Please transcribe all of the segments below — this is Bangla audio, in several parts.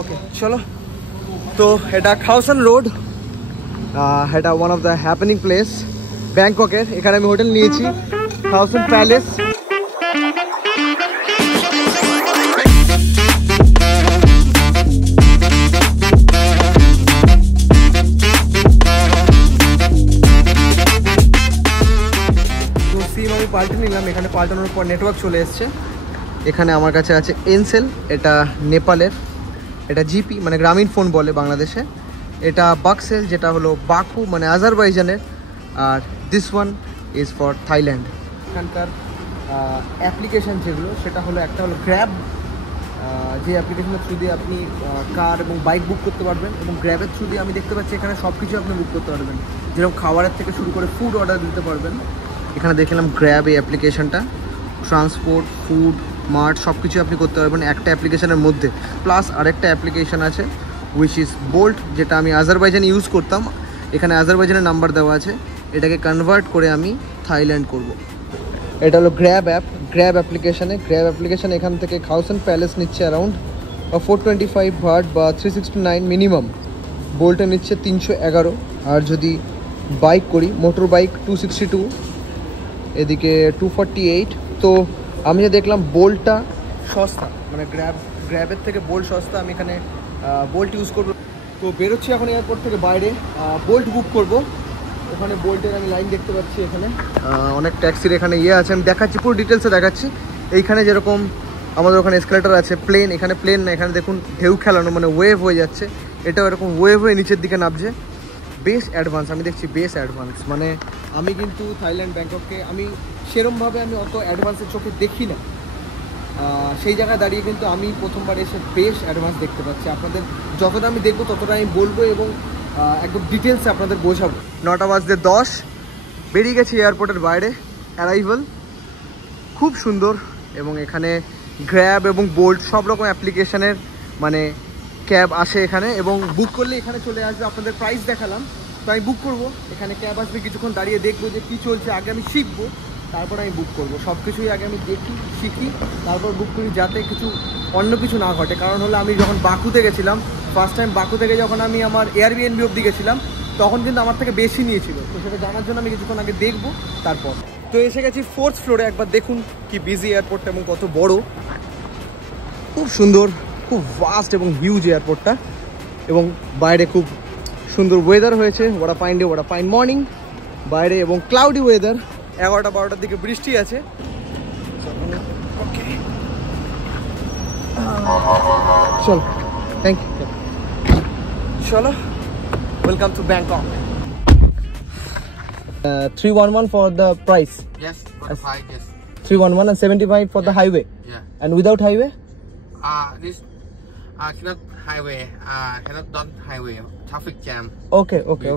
ওকে চলো। তো এটা খাওসান রোড, এটা one of the happening place ব্যাংককের। এখানে আমি হোটেল নিয়েছি খাওসান প্যালেস। তো সিম আমি পাল্টে নিলাম, এখানে পাল্টানোর পর নেটওয়ার্ক চলে এসছে। এখানে আমার কাছে আছে এনসেল, এটা নেপালের, এটা জিপি মানে গ্রামীণ ফোন বলে বাংলাদেশে, এটা বাক্সেল যেটা হলো বাকু মানে আজারবাইজানের, আর this one is for Thailand. এখানকার অ্যাপ্লিকেশান যেগুলো সেটা হলো একটা হলো গ্র্যাব, যে অ্যাপ্লিকেশনের থ্রু দিয়ে আপনি কার এবং বাইক বুক করতে পারবেন, এবং গ্র্যাবের থ্রু দিয়ে আমি দেখতে পাচ্ছি এখানে সব কিছু আপনি বুক করতে পারবেন, যেরকম খাবারের থেকে শুরু করে ফুড অর্ডার দিতে পারবেন। এখানে দেখলাম গ্র্যাব এই অ্যাপ্লিকেশানটা, ট্রান্সপোর্ট, ফুড, মার্ট সব কিছু আপনি করতে পারবেন একটা অ্যাপ্লিকেশানের মধ্যে। প্লাস আরেকটা অ্যাপ্লিকেশান আছে উইচ ইজ বোল্ট, যেটা আমি আজারবাইজান ইউজ করতাম। এখানে আজারবাইজানের নাম্বার দেওয়া আছে, এটাকে কনভার্ট করে আমি থাইল্যান্ড করব। এটা হলো গ্র্যাব অ্যাপ, গ্র্যাব অ্যাপ্লিকেশানে। গ্র্যাব অ্যাপ্লিকেশান এখান থেকে খাওসান প্যালেস নিচ্ছে অ্যারাউন্ড 425 ভাট বা 369 মিনিমাম। বোল্টে নিচ্ছে 311, আর যদি বাইক করি মোটর বাইক 262, এদিকে 248। তো আমি যে দেখলাম বোল্টটা সস্তা, মানে গ্র্যাবের থেকে বোল্ট সস্তা। আমি এখানে বোল্ট ইউজ করবো। তো বেরোচ্ছি এখন এয়ারপোর্ট থেকে বাইরে, বোল্ট বুক করব। ওখানে বোল্টের আমি লাইন দেখতে পাচ্ছি, এখানে অনেক ট্যাক্সির এখানে আছে, আমি দেখাচ্ছি পুরো ডিটেলসে দেখাচ্ছি। এইখানে যেরকম আমাদের ওখানে এসকেলেটার আছে, প্লেন, এখানে প্লেন না, এখানে দেখুন ঢেউ খেলানো মানে ওয়েভ হয়ে যাচ্ছে, এটাও এরকম ওয়েভ হয়ে নিচের দিকে নামছে। বেশ অ্যাডভান্স, আমি দেখছি বেশ অ্যাডভান্স। মানে আমি কিন্তু থাইল্যান্ড ব্যাংকককে আমি সেরমভাবে আমি অত অ্যাডভান্সের চোখে দেখি না, সেই জায়গায় দাঁড়িয়ে কিন্তু আমি প্রথমবার এসে বেশ অ্যাডভান্স দেখতে পাচ্ছি। আপনাদের যতটা আমি দেখবো ততটা আমি বলবো এবং একদম ডিটেলসে আপনাদের বোঝাবো। 9:10 বেরিয়ে গেছি এয়ারপোর্টের বাইরে, অ্যারাইভাল খুব সুন্দর। এবং এখানে গ্র্যাব এবং বোল্ট সব রকম অ্যাপ্লিকেশানের মানে ক্যাব আসে এখানে, এবং বুক করলে এখানে চলে আসবে। আপনাদের প্রাইস দেখালাম, তো আমি বুক করবো, এখানে ক্যাব আসবে, কিছুক্ষণ দাঁড়িয়ে দেখবো যে কী চলছে, আগে আমি শিখবো, তারপর আমি বুক করবো। সব কিছুই আগে আমি দেখি, শিখি, তারপর বুক করি, যাতে কিছু অন্য কিছু না ঘটে। কারণ হলো আমি যখন বাকুতে গেছিলাম, ফার্স্ট টাইম বাকু থেকে যখন আমি আমার এয়ারবিএনবি অবধি গেছিলাম, তখন কিন্তু আমার থেকে বেশি নিয়েছিল। তো সেটা জানার জন্য আমি কিছুক্ষণ আগে দেখবো তারপর। তো এসে গেছি 4th ফ্লোরে, একবার দেখুন কি বিজি এয়ারপোর্টটা এবং কত বড়, খুব সুন্দর, খুব ভাস্ট এবং হিউজ এয়ারপোর্টটা। এবং বাইরে খুব সুন্দর ওয়েদার হয়েছে, ওরা ফাইন মর্নিং বাইরে, এবং ক্লাউডি ওয়েদার। 11টা-12টার দিকে বৃষ্টি আছে। চলো, থ্যাংক ইউ। চলো, welcome to Bangkok. 311 for the price. Yes, for the price, yes. 311 and 75 for the highway. Yeah. And without highway? This cannot highway. Cannot done highway. Traffic jam. Okay. Okay,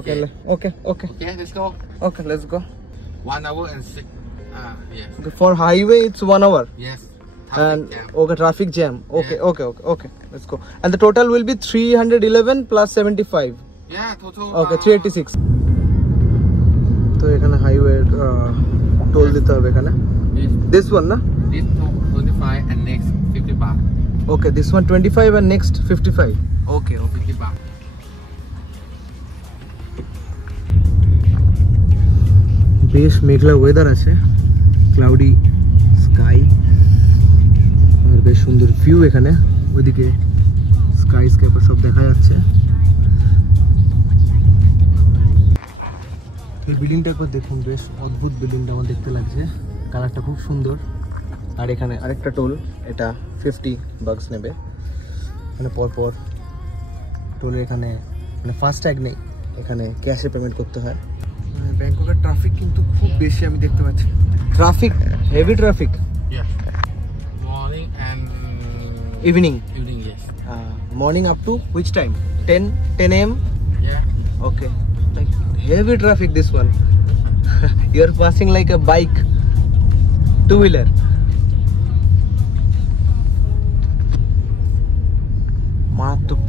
let's go. Okay, let's go. 1 hour and 6. Yes. Okay, for highway it's 1 hour. Yes. And Traffic jam. okay, traffic jam. Okay, Yeah. okay. Let's go. And the total will be 311 plus 75. Yeah, total. Okay, 386. তো এখানে হাইওয়ে টোল দিতে হবে এখানে। This one না? This 25 and next 50 baht. Okay, this one 25 and next 55. Okay. 50 baht. বেশ মেঘলা ওয়েদার আছে, ক্লাউডি স্কাই, আর বেশ সুন্দর ভিউ এখানে। ওইদিকে স্কাই স্কেপার সব দেখা যাচ্ছে। এই বিল্ডিংটা একবার দেখুন, বেশ অদ্ভুত বিল্ডিংটা আমার দেখতে লাগছে, কালারটা খুব সুন্দর। আর এখানে আরেকটা টোল, এটা 50 বাক্স নেবে, মানে পরপর টোলে এখানে মানে ফাস্ট্যাগ নেই, এখানে ক্যাশে পেমেন্ট করতে হয়। ব্যাংককের ট্রাফিক কিন্তু খুব বেশি আমি দেখতে পাচ্ছি, traffic, heavy traffic. Yeah. Morning and evening, yes. Morning up to which time? 10 a.m. Yeah. Okay, like heavy traffic this one. You are passing like a bike, two-wheeler. মারাত্মক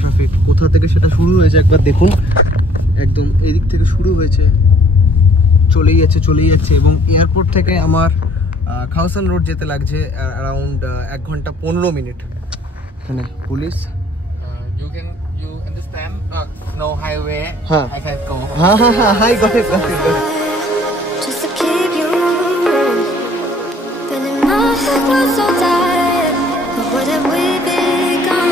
ট্রাফিক, কোথা থেকে সেটা শুরু হয়েছে একবার দেখুন, একদম এদিক থেকে শুরু হয়েছে, চলেই যাচ্ছে। এবং এয়ারপোর্ট থেকে আমার খাওসান রোড যেতে লাগছে অ্যারাউন্ড 1 ঘন্টা 15 মিনিট। এখানে police you understand? No highway. Huh. I can go. I got it. Just to keep you warm. Feeling my head was so tired. But what have we become?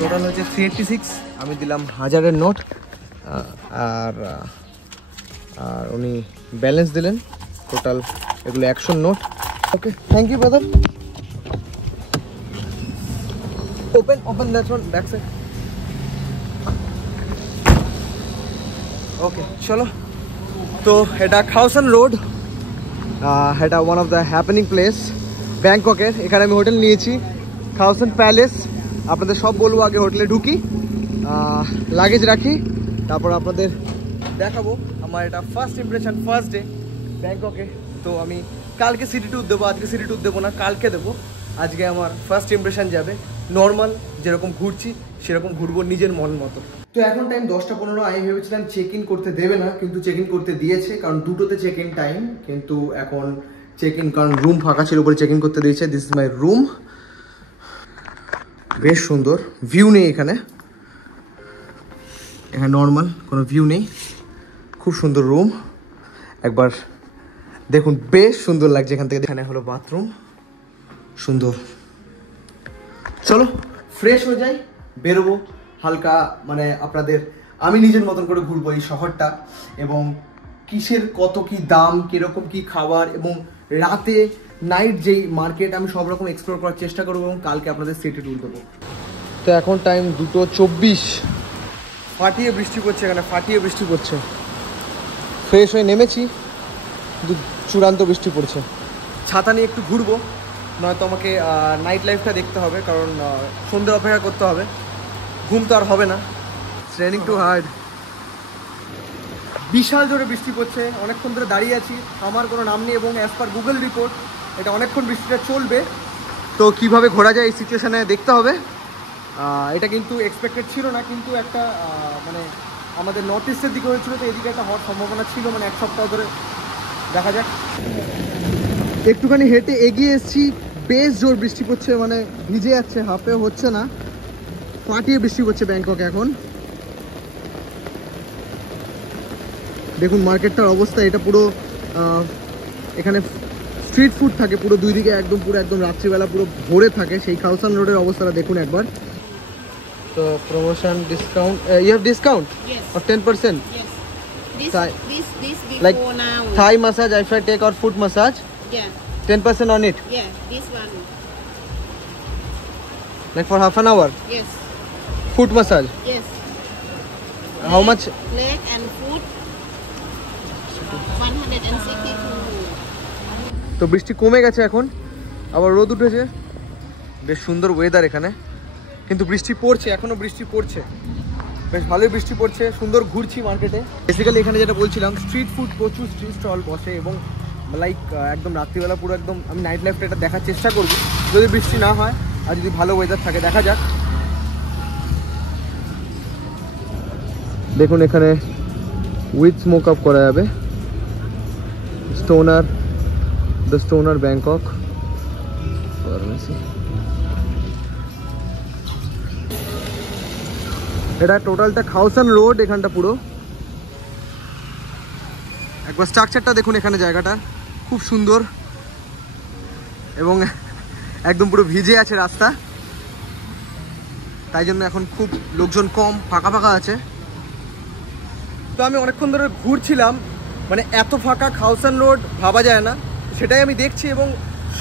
Total হচ্ছে 386, আমি দিলাম 1000-এর নোট, আর উনি ব্যালেন্স দিলেন। টোটাল এগুলো 100 note. Okay, thank you brother. Open that one, back side. Okay চলো। তো এটা খাওসান রোড, এটা one of the happening place ব্যাংককের। এখানে আমি হোটেল নিয়েছি খাওসান প্যালেস। আপনাদের সব বলবো, আগে হোটেলে ঢুকি, লাগেজ রাখি, তারপর আপনাদের দেখাবো আমার এটা ফার্স্ট ইমপ্রেশন, ফার্স্ট ডে ব্যাংককে। তো আমি কালকে সিটি ট্যুর দেবো, আজকে সিটি ট্যুর দেবো না, কালকে দেবো। আজকে আমার ফার্স্ট ইমপ্রেশন যাবে নর্মাল, যেরকম ঘুরছি সেরকম ঘুরবো নিজের মন মতো। তো এখন টাইম 10:15। আমি ভেবেছিলাম চেক ইন করতে দেবে না, কিন্তু চেক ইন করতে দিয়েছে, কারণ 2টোতে চেক ইন টাইম। কিন্তু এখন চেক ইন, কারণ রুম ফাঁকা ছিল বলে চেক ইন করতে দিয়েছে। দিস ইজ মাই রুম, বেশ সুন্দর, ভিউ নেই এখানে নর্মাল কোনো ভিউ নেই, খুব সুন্দর রুম। একবার দেখুন, বেশ সুন্দর লাগছে এখান থেকে। এখানে হলো বাথরুম, সুন্দর। চলো ফ্রেশ হয়ে যাই, বেরোবো হালকা, মানে আপনাদের আমি নিজের মতন করে ঘুরবো এই শহরটা, এবং কিসের কত কি দাম, কিরকম কি খাবার, এবং রাতে নাইট যেই মার্কেট, আমি সব রকম এক্সপ্লোর করার চেষ্টা করবো, এবং কালকে আপনাদের সিটি ট্যুর দেবো। তো এখন টাইম 2:24, ফাটিয়ে বৃষ্টি পড়ছে এখানে, ফাটিয়ে বৃষ্টি পড়ছে। ফ্রেশ হয়ে নেমেছি, কিন্তু চূড়ান্ত বৃষ্টি পড়ছে। ছাতা নিয়ে একটু ঘুরবো, নয়তো আমাকে নাইট লাইফটা দেখতে হবে, কারণ সন্ধ্যে অপেক্ষা করতে হবে, ঘুম তো আর হবে না। Training two hard. বিশাল জোরে বৃষ্টি পড়ছে, অনেকক্ষণ ধরে দাঁড়িয়ে আছি, আমার কোনো নাম নেই, এবং অ্যাজ পার গুগল রিপোর্ট এটা অনেকক্ষণ বৃষ্টিটা চলবে। তো কিভাবে ঘোরা যায় এই সিচুয়েশানে দেখতে হবে। এটা কিন্তু এক্সপেক্টেড ছিল না, কিন্তু একটা মানে আমাদের নর্থ ইস্টের দিকে হয়েছিল, তো এদিকে একটা হওয়ার সম্ভাবনা ছিল, মানে এক সপ্তাহ ধরে। দেখা যাক। একটুখানি হেঁটে এগিয়ে এসেছি, বেশ জোর বৃষ্টি পড়ছে, মানে ভিজে যাচ্ছে, হাফে হচ্ছে না, ফাটিয়ে বৃষ্টি পড়ছে ব্যাংককে এখন। দেখুন মার্কেটটার অবস্থা, এটা পুরো এখানে স্ট্রিট ফুড থাকে পুরো দুই দিকে, একদম পুরো একদম রাত্রিবেলা পুরো ভরে থাকে। সেই খাওসান রোডের অবস্থাটা দেখুন একবার। তো promotion discount, you have discount of 10%? Yes. This before Like now. Thai massage, if I take or foot massage, Yeah. 10% on it, Yeah. This one. like for half an hour. Yes. Foot massage, Yes. how much? Leg and foot. 162. তো বৃষ্টি কমে গেছে এখন, আবার রোদ উঠেছে, বেশ সুন্দর ওয়েদার এখানে, কিন্তু বৃষ্টি পড়ছে, এখনো বৃষ্টি পড়ছে, বেশ ভালোই বৃষ্টি পড়ছে। সুন্দর ঘুরছি মার্কেটে। বেসিক্যালি এখানে যেটা বলছিলাম, স্ট্রিট ফুড প্রচুর স্ট্রিট স্টল বসে, এবং লাইক একদম রাত্রিবেলা পুরো একদম আমি নাইট লাইফটা এটা দেখার চেষ্টা করব, যদি বৃষ্টি না হয় আর যদি ভালো ওয়েদার থাকে, দেখা যাক। দেখুন এখানে উইথ স্মোক আপ করা যাবে। The stoner Bangkok pharmacy. এটা টোটালটা খাওসান রোড, এখানটা পুরো একবার স্ট্রাকচারটা দেখুন, এখানে জায়গাটা খুব সুন্দর, এবং একদম পুরো ভিজে আছে রাস্তা, তাই জন্য এখন খুব লোকজন কম, ফাঁকা ফাঁকা আছে। তো আমি অনেকক্ষণ ধরে ঘুরছিলাম, মানে এত ফাঁকা খাওসান রোড ভাবা যায় না, সেটাই আমি দেখছি। এবং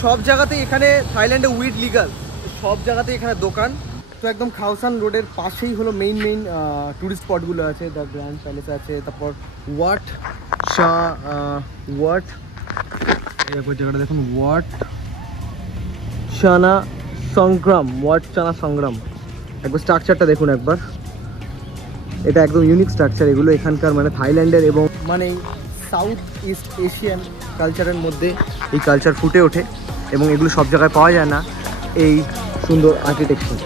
সব জায়গাতেই এখানে থাইল্যান্ডে উইড লিগাল, সব জায়গাতেই এখানে দোকান। তো একদম খাওসান রোডের পাশেই হলো মেইন টুরিস্ট স্পটগুলো আছে। দ্য গ্র্যান্ড প্যালেস আছে, তারপর ওয়াট এরপর জায়গাটা দেখুন, ওয়াট চানা সংগ্রাম। একবার স্ট্রাকচারটা দেখুন একবার, এটা একদম ইউনিক স্ট্রাকচার এগুলো এখানকার, মানে থাইল্যান্ডের এবং মানে সাউথ ইস্ট এশিয়ান কালচারের মধ্যে এই কালচার ফুটে ওঠে, এবং এগুলো সব জায়গায় পাওয়া যায় না, এই সুন্দর আর্কিটেকচার।